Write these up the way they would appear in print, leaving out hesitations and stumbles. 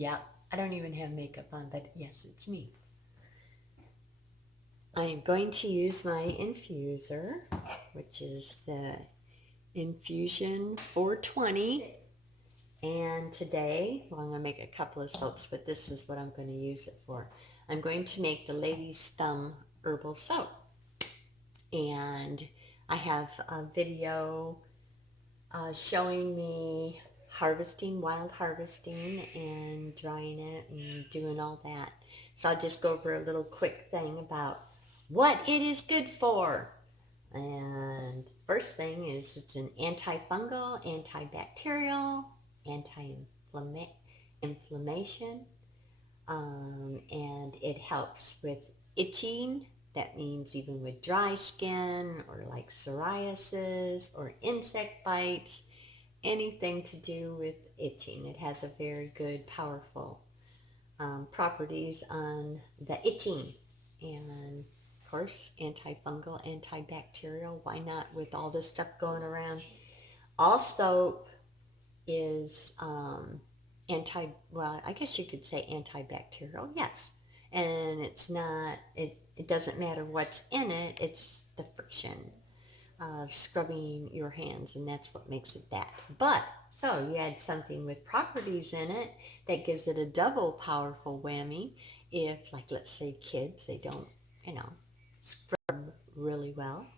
Yeah, I don't even have makeup on, but yes, it's me. I'm going to use my infuser, which is the Infusion 420. And today, well, I'm going to make a couple of soaps, but this is what I'm going to use it for. I'm going to make the Lady's Thumb Herbal Soap. And I have a video showing me wild harvesting and drying it and doing all that. So I'll just go over a little quick thing about what it is good for. And first thing is it's an antifungal, antibacterial, anti-inflammation, and it helps with itching. That means even with dry skin or like psoriasis or insect bites, anything to do with itching. It has a very good, powerful properties on the itching. And of course, antifungal, antibacterial. Why not with all this stuff going around? All soap is well, I guess you could say antibacterial, yes. And it's not, it doesn't matter what's in it, it's the friction of scrubbing your hands, and that's what makes it that. But, so you add something with properties in it that gives it a double powerful whammy. If, like, let's say kids, they don't, scrub really well.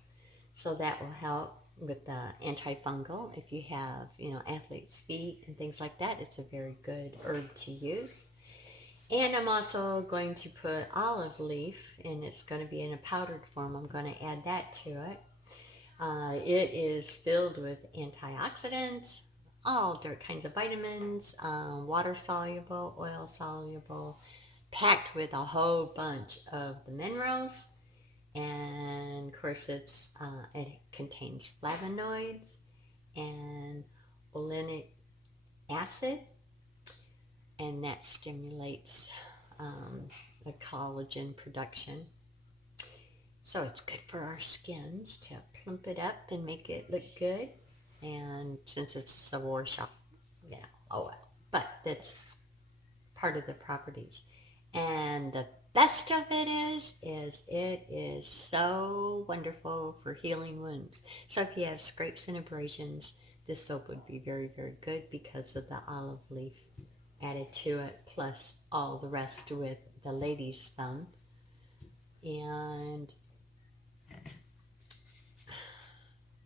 So that will help with the antifungal. If you have, athlete's feet and things like that, it's a very good herb to use. And I'm also going to put olive leaf, and it's going to be in a powdered form. I'm going to add that to it. It is filled with antioxidants, all different kinds of vitamins, water soluble, oil soluble, packed with a whole bunch of the minerals. And of course it contains flavonoids and olenic acid, and that stimulates the collagen production. So it's good for our skins to plump it up and make it look good. And since it's a wash off, oh well. But that's part of the properties. And the best of it is it is so wonderful for healing wounds. So if you have scrapes and abrasions, this soap would be very, very good because of the olive leaf added to it, plus all the rest with the lady's thumb. And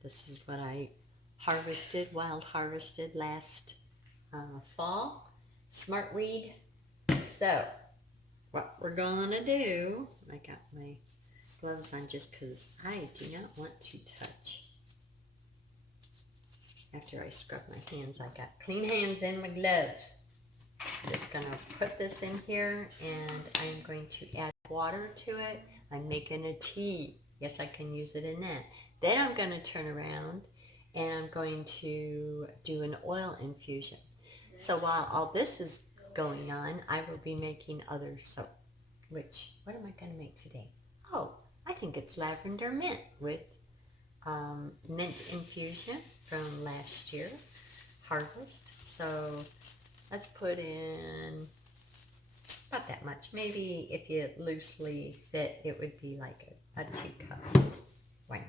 this is what I wild harvested last fall. Smart weed. So what we're gonna do, I got my gloves on just because I do not want to touch. After I scrub my hands, I got clean hands and my gloves. Just gonna put this in here, and I'm going to add water to it. I'm making a tea. Yes, I can use it in that. Then I'm going to turn around and I'm going to do an oil infusion. So while all this is going on, I will be making other soap. Which, what am I going to make today? Oh, I think it's lavender mint with mint infusion from last year harvest. So let's put in about that much. Maybe if you loosely fit, it would be like a teacup. Why not?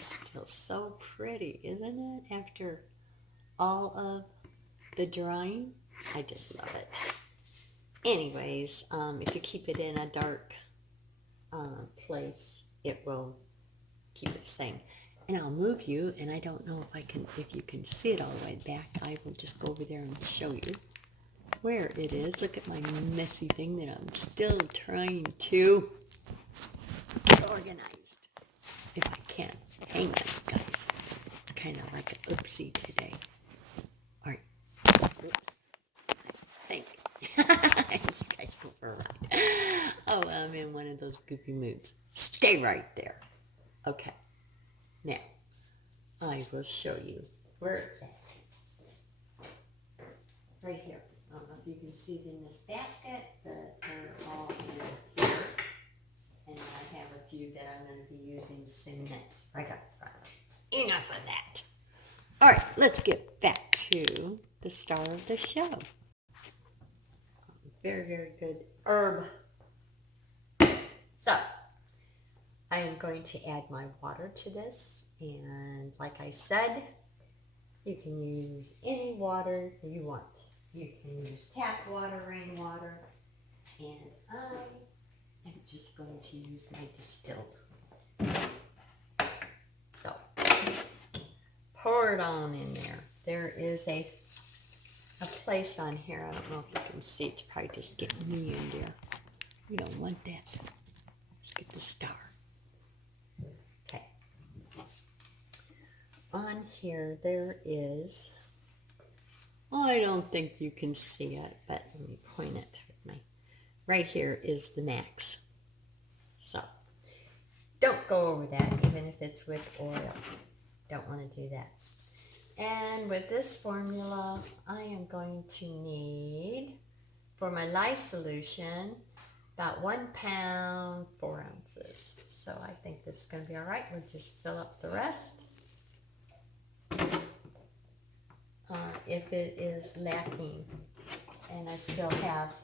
Still so pretty, isn't it? After all of the drying, I just love it. Anyways, if you keep it in a dark place, it will keep it same. And I'll move you, and I don't know if you can see it all the way back. I will just go over there and show you where it is. Look at my messy thing that I'm still trying to get organized. If I can. Hang on, guys. It's kind of like an oopsie today. All right. Oops. Thank you. You guys go for a ride. Oh, I'm in one of those goofy moods. Stay right there. Okay. Now, I will show you where it's at. Right here. I don't know if you can see it in this basket, but they're all in here. And I have a few that I'm going to be using soon right up front. Enough of that. All right, let's get back to the star of the show. Very, very good herb. So, I am going to add my water to this, and like I said, you can use any water you want. You can use tap water, rainwater, and I am just going to use my distilled. So, pour it on in there. There is a place on here. I don't know if you can see. It's probably just getting me in there. We don't want that. Let's get the star. Okay. On here there is, I don't think you can see it, but let me point it. Right here is the max. So, don't go over that even if it's with oil. Don't want to do that. And with this formula, I am going to need, for my lye solution, about 1 pound, 4 ounces. So I think this is going to be all right. We'll just fill up the rest. If it is lacking, and I still have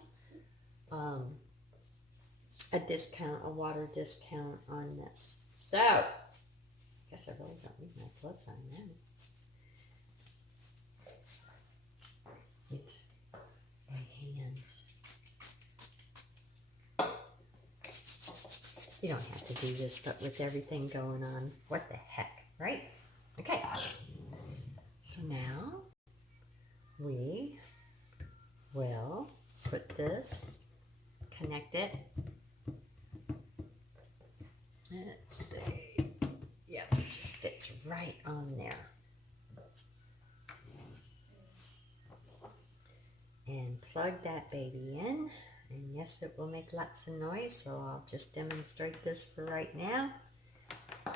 a discount, a water discount on this. So, I guess I really don't need my gloves on now. Get my hands. You don't have to do this, but with everything going on, what the heck, right? Okay. So now we will put this, connect it. Let's see. Yeah, it just fits right on there. And plug that baby in. And yes, it will make lots of noise, so I'll just demonstrate this for right now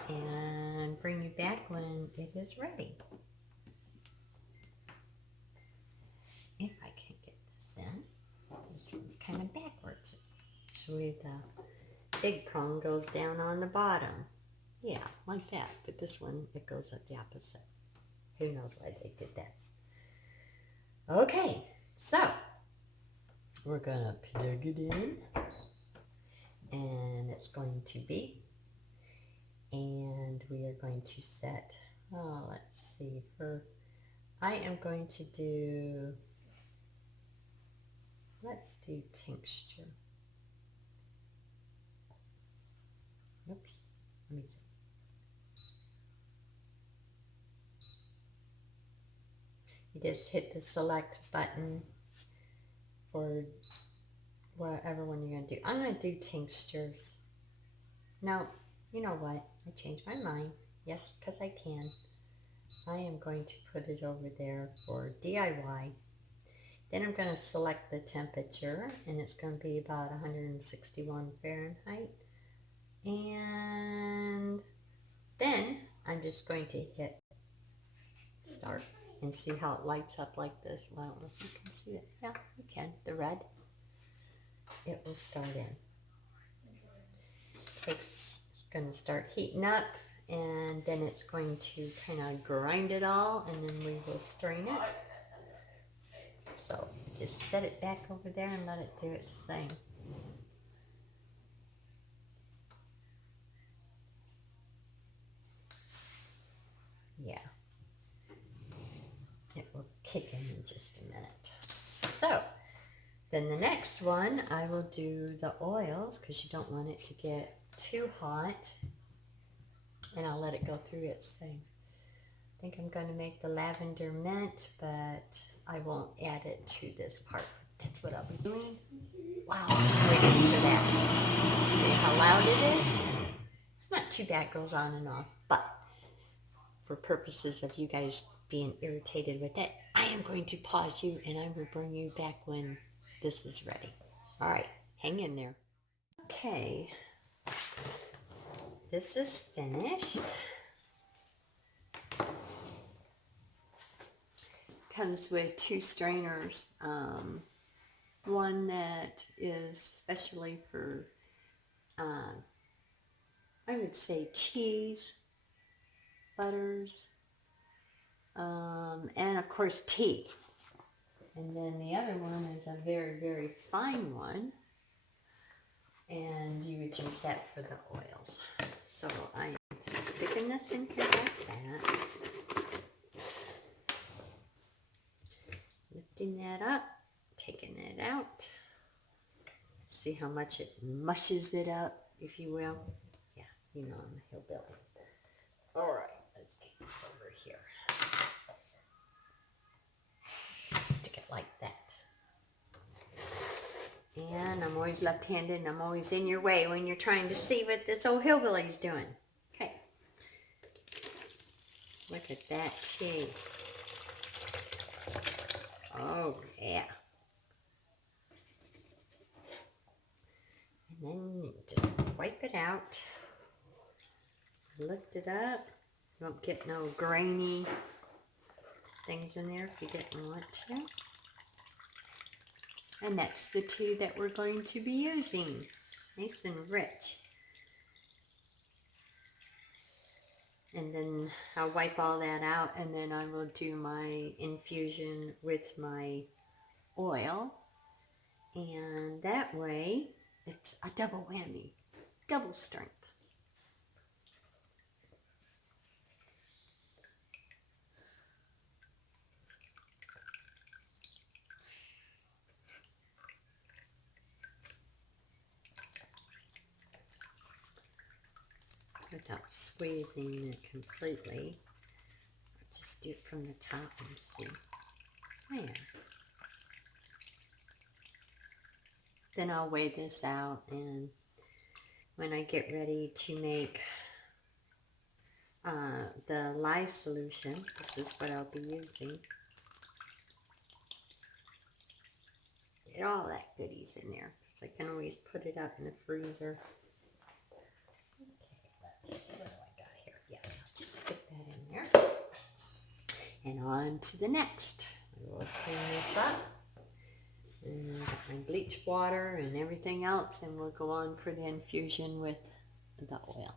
and bring you back when it is ready. If I can get this in. This one's kind of backwards. Usually the big prong goes down on the bottom. Yeah, like that. But this one, it goes up the opposite. Who knows why they did that. Okay, so we're going to plug it in. And it's going to beep. And we are going to set, let's see, I am going to do, let's do tincture. Oops, let me see. You just hit the select button for whatever one you're going to do. I'm going to do tinctures. No, you know what? I changed my mind. Yes, because I can. I am going to put it over there for DIY. Then I'm going to select the temperature, and it's going to be about 161 Fahrenheit. And then I'm just going to hit start and see how it lights up like this. Well, I don't know if you can see it. Yeah, you can. The red. It will start in. It's going to start heating up, and then it's going to kind of grind it all, and then we will strain it. So just set it back over there and let it do its thing. Yeah. It will kick in just a minute. So then the next one, I will do the oils because you don't want it to get too hot. And I'll let it go through its thing. I think I'm going to make the lavender mint, but I won't add it to this part. That's what I'll be doing. Wow, I'm waiting for that. See how loud it is? It's not too bad, it goes on and off, but for purposes of you guys being irritated with it, I am going to pause you and I will bring you back when this is ready. All right, hang in there. Okay, this is finished. Comes with 2 strainers. One that is specially for, I would say cheese, butters, and of course tea. And then the other one is a very, very fine one. And you would use that for the oils. So I'm sticking this in here like that. Lifting that up, taking it out. See how much it mushes it up, if you will. Yeah, you know I'm a hillbilly. All right, let's get this over here. Stick it like that. And I'm always left-handed and I'm always in your way when you're trying to see what this old hillbilly's doing. Okay. Look at that tea. Oh, yeah. And then you just wipe it out. Lift it up. You won't get no grainy things in there if you didn't want to. And that's the tea that we're going to be using. Nice and rich. And then I'll wipe all that out and then I will do my infusion with my oil. And that way it's a double whammy, double strength. Without squeezing it completely. I'll just do it from the top and see. There. Then I'll weigh this out, and when I get ready to make the lye solution, this is what I'll be using. Get all that goodies in there, because I can always put it up in the freezer. Okay, let's see what do I got here. Yes, I'll just stick that in there. And on to the next. I will clean this up. And I've got my bleach water and everything else, and we'll go on for the infusion with the oil.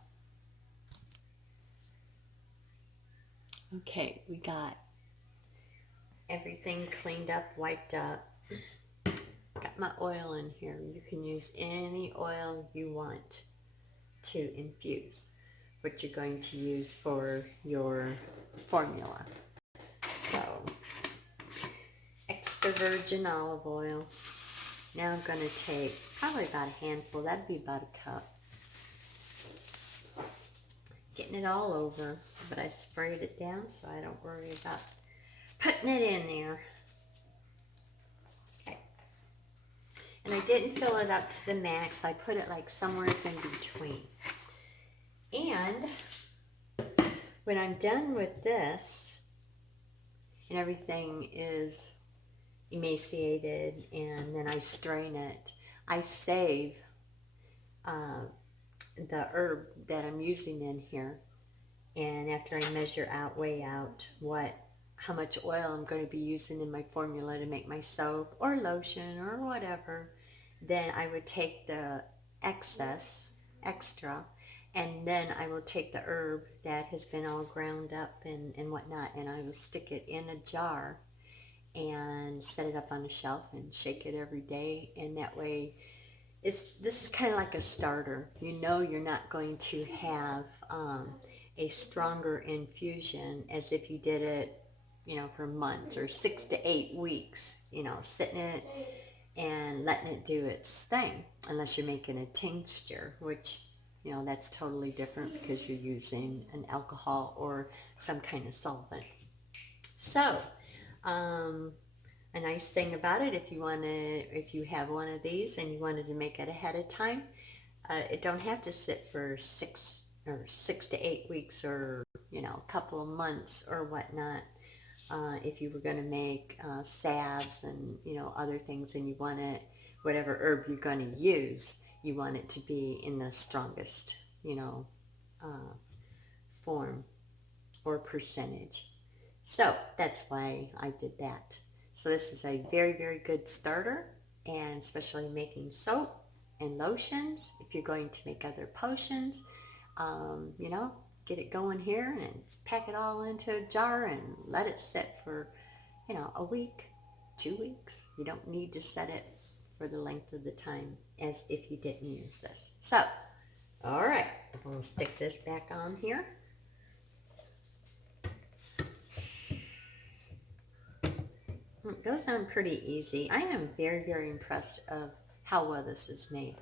Okay, we got everything cleaned up, wiped up. Got my oil in here. You can use any oil you want to infuse, what you're going to use for your formula. So, extra virgin olive oil. Now I'm going to take probably about a handful. That'd be about a cup. Getting it all over, but I sprayed it down so I don't worry about putting it in there. Okay. And I didn't fill it up to the max. I put it like somewhere in between. And when I'm done with this and everything is emaciated and then I strain it, I save the herb that I'm using in here, and after I measure out, weigh out how much oil I'm going to be using in my formula to make my soap or lotion or whatever, then I would take the extra, and then I will take the herb that has been all ground up and whatnot, and I will stick it in a jar and set it up on a shelf and shake it every day, and that way this is kind of like a starter. You know you're not going to have a stronger infusion as if you did it, for months or 6 to 8 weeks, sitting it and letting it do its thing, unless you're making a tincture, which, that's totally different because you're using an alcohol or some kind of solvent. So, a nice thing about it, if you have one of these and you wanted to make it ahead of time, it don't have to sit for 6 to 8 weeks or a couple of months or whatnot. If you were going to make salves and other things, and you want it, whatever herb you're going to use, you want it to be in the strongest form or percentage. So that's why I did that. So this is a very, very good starter, and especially making soap and lotions. If you're going to make other potions, get it going here and pack it all into a jar and let it sit for, a week, 2 weeks. You don't need to set it for the length of the time as if you didn't use this. So, all right, I'm going to stick this back on here. It goes on pretty easy. I am very, very impressed of how well this is made.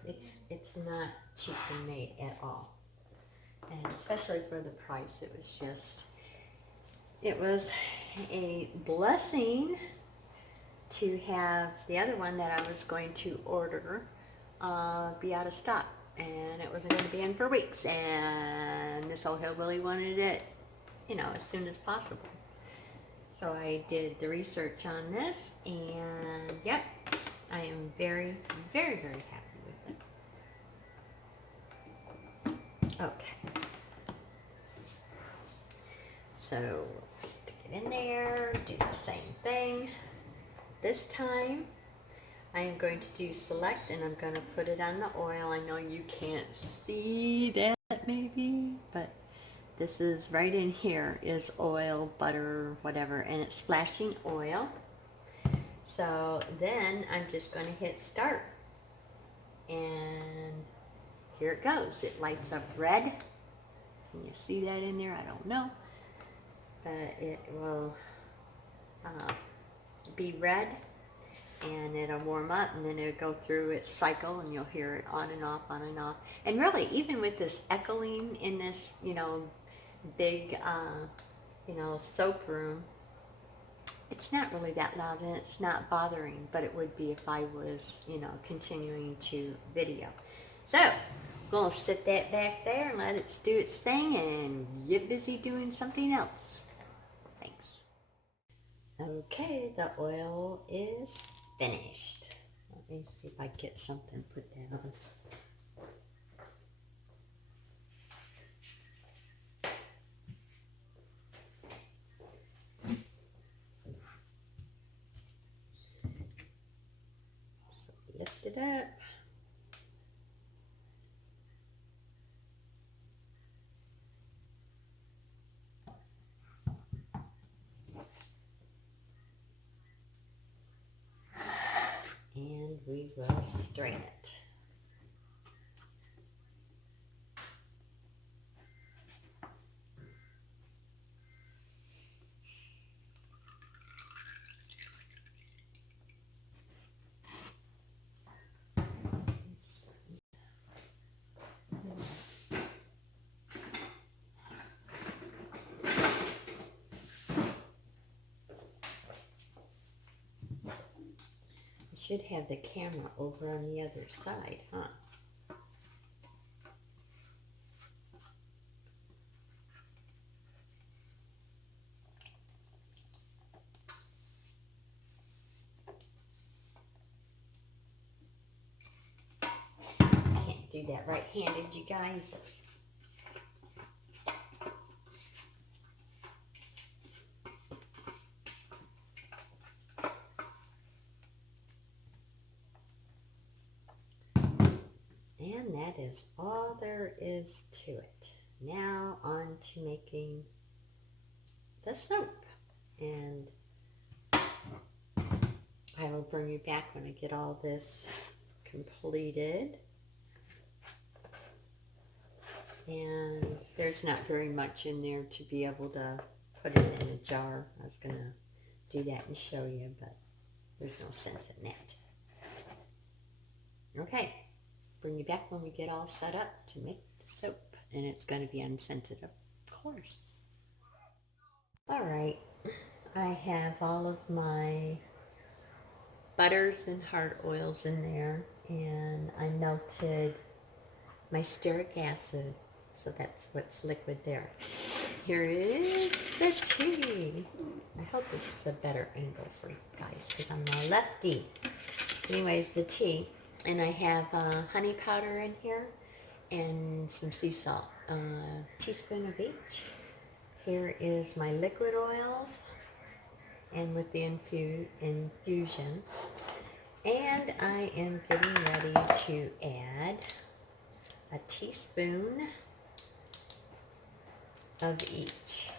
It's not cheaply made at all. And especially for the price, it was a blessing to have the other one that I was going to order be out of stock. And it wasn't going to be in for weeks. And this old hillbilly wanted it, you know, as soon as possible. So I did the research on this, and yep, I am very, very, very happy with it. Okay. So stick it in there, do the same thing. This time I am going to do select, and I'm going to put it on the oil. I know you can't see that maybe, but this is right in here is oil, butter, whatever, and it's splashing oil. So then I'm just going to hit start, and here it goes. It lights up red. Can you see that in there? I don't know, but it will be red, and it'll warm up, and then it'll go through its cycle, and you'll hear it on and off, on and off. And really, even with this echoing in this, you know, big, you know, soap room, it's not really that loud, and it's not bothering, but it would be if I was, you know, continuing to video. So, I'm going to sit that back there and let it do its thing and get busy doing something else. Thanks. Okay, the oil is finished. Let me see if I get something to put that on. Lift it up. And we will strain it. Should have the camera over on the other side, huh? I can't do that right-handed, you guys. And that is all there is to it. Now on to making the soap. And I will bring you back when I get all this completed. And there's not very much in there to be able to put it in a jar. I was going to do that and show you, but there's no sense in that. Okay. Bring you back when we get all set up to make the soap, and it's going to be unscented, of course. All right, I have all of my butters and hard oils in there, and I melted my stearic acid, so that's what's liquid there. Here is the tea. I hope this is a better angle for you guys because I'm a lefty. Anyways, the tea. And I have honey powder in here and some sea salt, a teaspoon of each. Here is my liquid oils and with the infusion. And I am getting ready to add a teaspoon of each.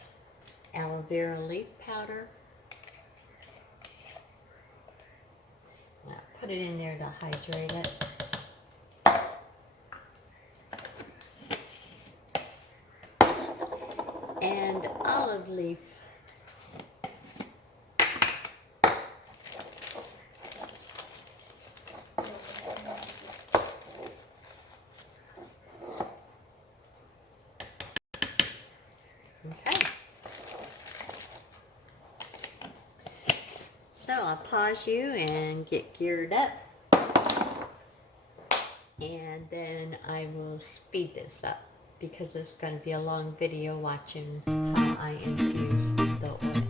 Aloe vera leaf powder, put it in there to hydrate it. And olive leaf. Okay. So I'll pause you and get geared up. And then I will speed this up because it's going to be a long video watching how I infuse the oils.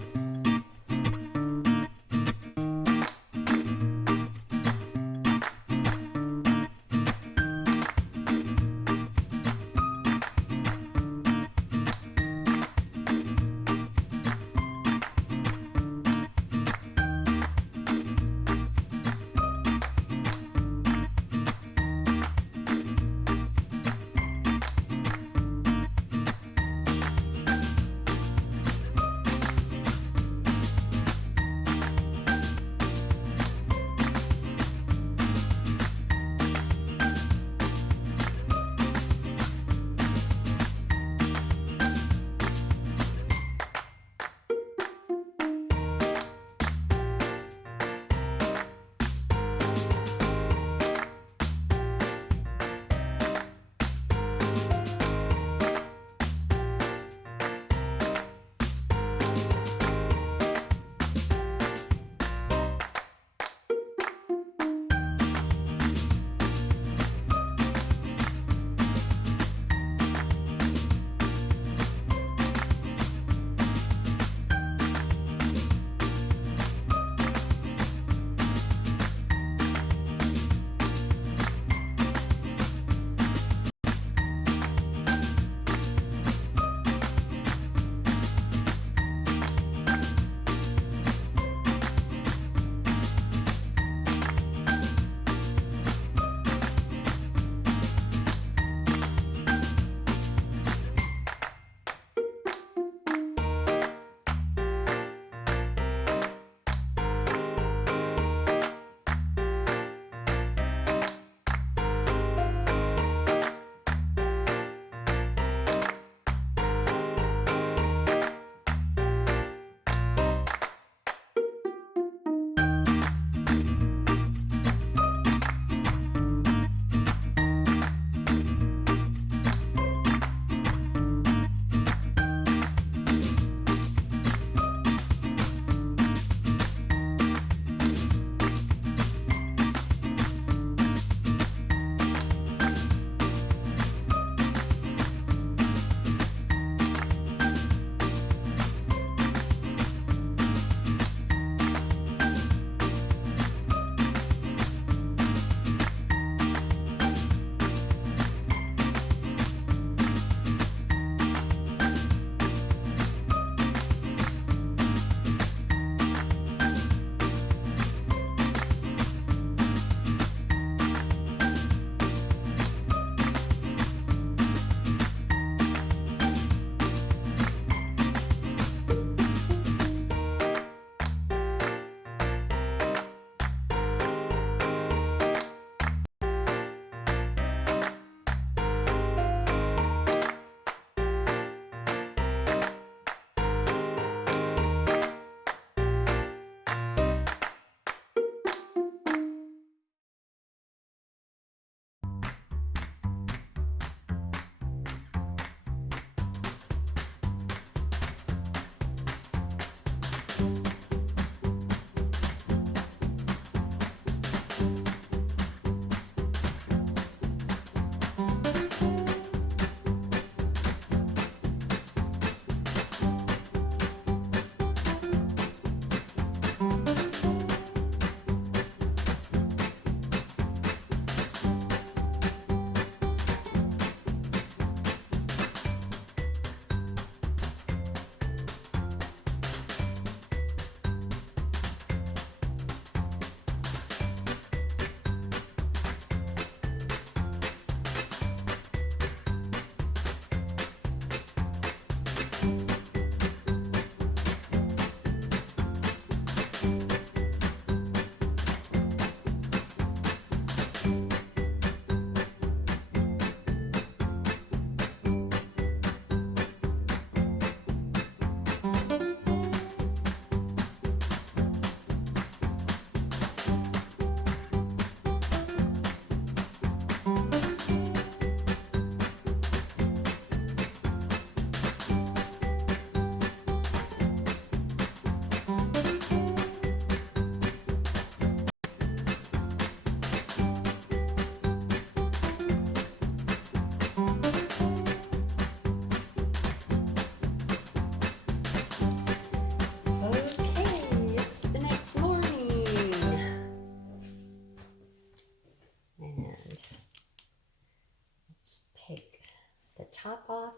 top off.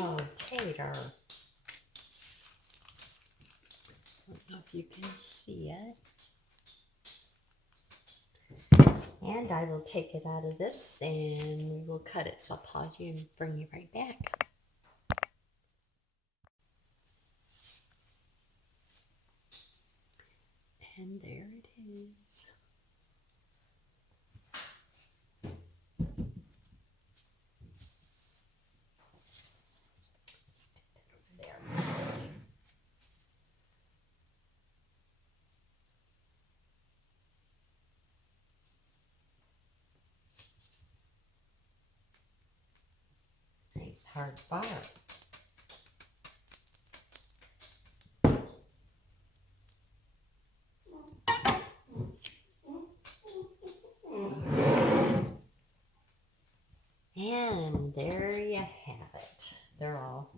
Oh, tater. I don't know if you can see it. And I will take it out of this and we will cut it. So I'll pause you and bring you right back. And there it is. Nice hard bar. And there you have it. They're all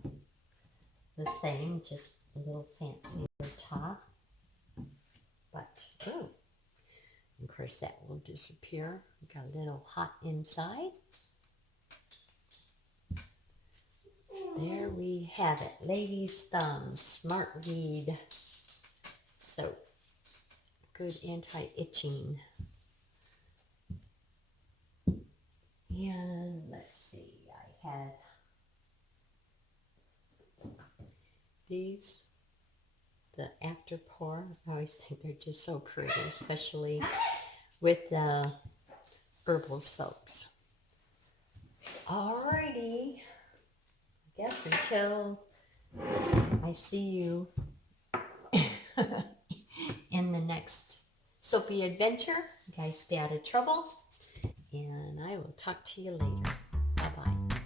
the same, just a little fancier top. But, oh, of course that will disappear. Got a little hot inside. There we have it. Ladies' Thumb Smart Weed Soap. Good anti-itching. And let's see, I had these, the after pour. I always think they're just so pretty, especially with the herbal soaps. Alrighty, I guess until I see you in the next soapy adventure, you guys stay out of trouble, and I will talk to you later. Bye-bye.